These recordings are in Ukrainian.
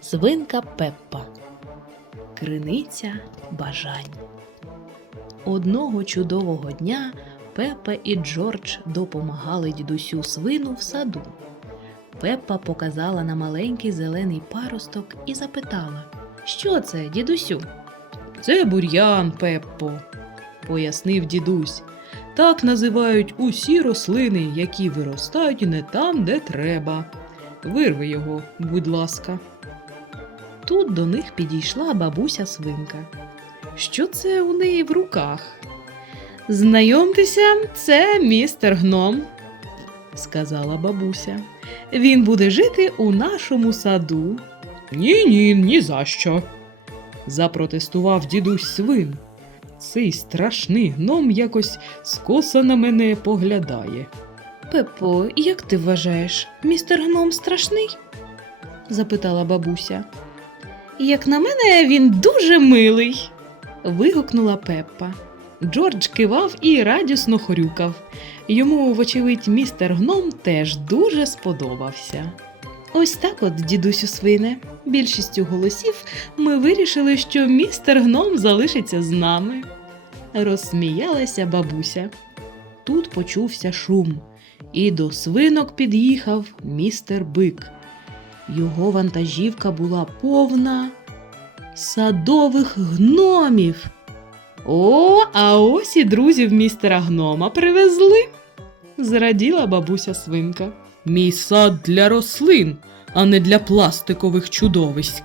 Свинка Пеппа. Криниця бажань. Одного чудового дня Пеппа і Джордж допомагали дідусю свину в саду. Пеппа показала на маленький зелений паросток і запитала: Що це, дідусю? Це бур'ян, Пеппо, пояснив дідусь. Так називають усі рослини, які виростають не там, де треба. Вирви його, будь ласка. Тут до них підійшла бабуся свинка. Що це у неї в руках? Знайомтеся, це містер гном, сказала бабуся. Він буде жити у нашому саду. Ні, ні, ні за що. запротестував дідусь свин. Цей страшний гном якось скоса на мене поглядає. Пепо, як ти вважаєш, містер гном страшний? запитала бабуся. Як на мене, він дуже милий. вигукнула Пеппа. Джордж кивав і радісно хорюкав. Йому, вочевидь, містер гном теж дуже сподобався. Ось так от, дідусю свине, більшістю голосів ми вирішили, що містер гном залишиться з нами. Розсміялася бабуся. Тут почувся шум, і до свинок під'їхав містер бик. Його вантажівка була повна садових гномів. О, а ось і друзів містера гнома привезли. Зраділа бабуся свинка. Мій сад для рослин, а не для пластикових чудовиськ.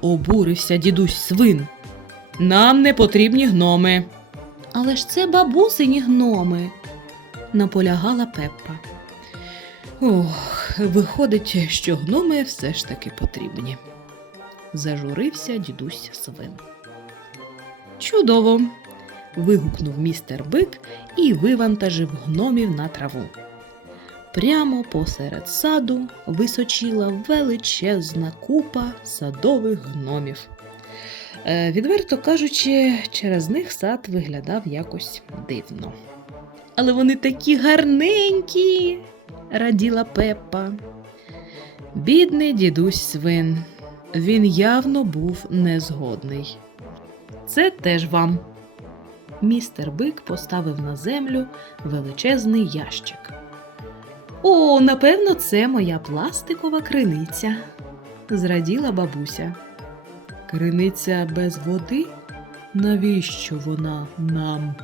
Обурився дідусь свин. Нам не потрібні гноми. Але ж це бабусині гноми, наполягала Пеппа. Ох, виходить, що гноми все ж таки потрібні. Зажурився дідусь свин. Чудово. вигукнув містер бик і вивантажив гномів на траву. Прямо посеред саду височила величезна купа садових гномів. Е, відверто кажучи, через них сад виглядав якось дивно. Але вони такі гарненькі, раділа Пеппа. Бідний дідусь свин. Він явно був незгодний. Це теж вам. Містер Бик поставив на землю величезний ящик. О, напевно, це моя пластикова криниця, зраділа бабуся. Криниця без води? Навіщо вона нам?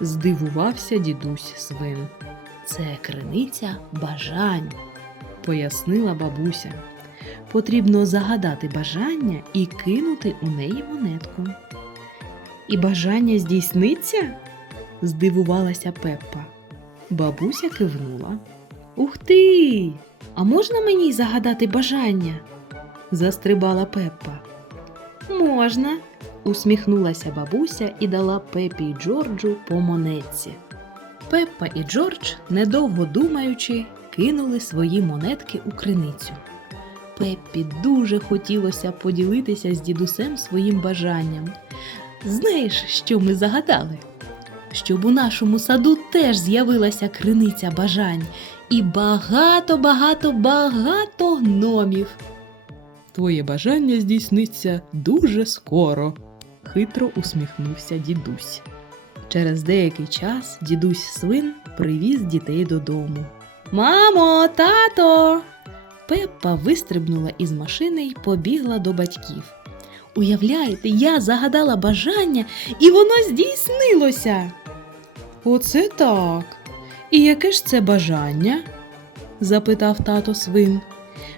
здивувався дідусь свин. Це криниця бажань, пояснила бабуся. Потрібно загадати бажання і кинути у неї монетку. І бажання здійсниться? здивувалася Пеппа. Бабуся кивнула. Ух ти! А можна мені загадати бажання? застрибала Пеппа. Можна, усміхнулася бабуся і дала Пепі й Джорджу по монетці. Пеппа і Джордж, недовго думаючи, кинули свої монетки у криницю. Пеппі дуже хотілося поділитися з дідусем своїм бажанням. Знаєш, що ми загадали? Щоб у нашому саду теж з'явилася криниця бажань і багато, багато, багато гномів. Твоє бажання здійсниться дуже скоро, хитро усміхнувся дідусь. Через деякий час дідусь свин привіз дітей додому. Мамо, тато. Пеппа вистрибнула із машини й побігла до батьків. Уявляєте, я загадала бажання, і воно здійснилося. Оце так. І яке ж це бажання? запитав тато свин.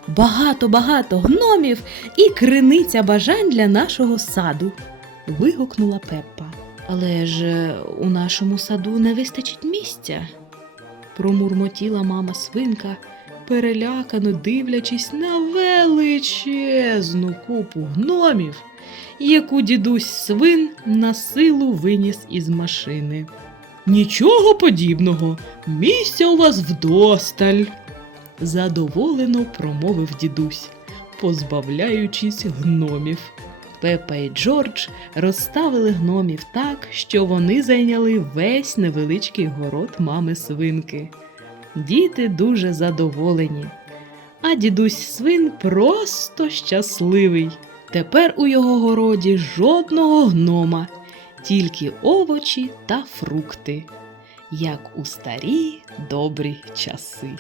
Багато, багато гномів і криниця бажань для нашого саду. вигукнула Пеппа. Але ж е, у нашому саду не вистачить місця, промурмотіла мама свинка, перелякано дивлячись на величезну купу гномів, яку дідусь свин на силу виніс із машини. Нічого подібного, місця у вас вдосталь, задоволено промовив дідусь, позбавляючись гномів. Пепа і Джордж розставили гномів так, що вони зайняли весь невеличкий город мами свинки. Діти дуже задоволені. А дідусь свин просто щасливий. Тепер у його городі жодного гнома, тільки овочі та фрукти, як у старі добрі часи.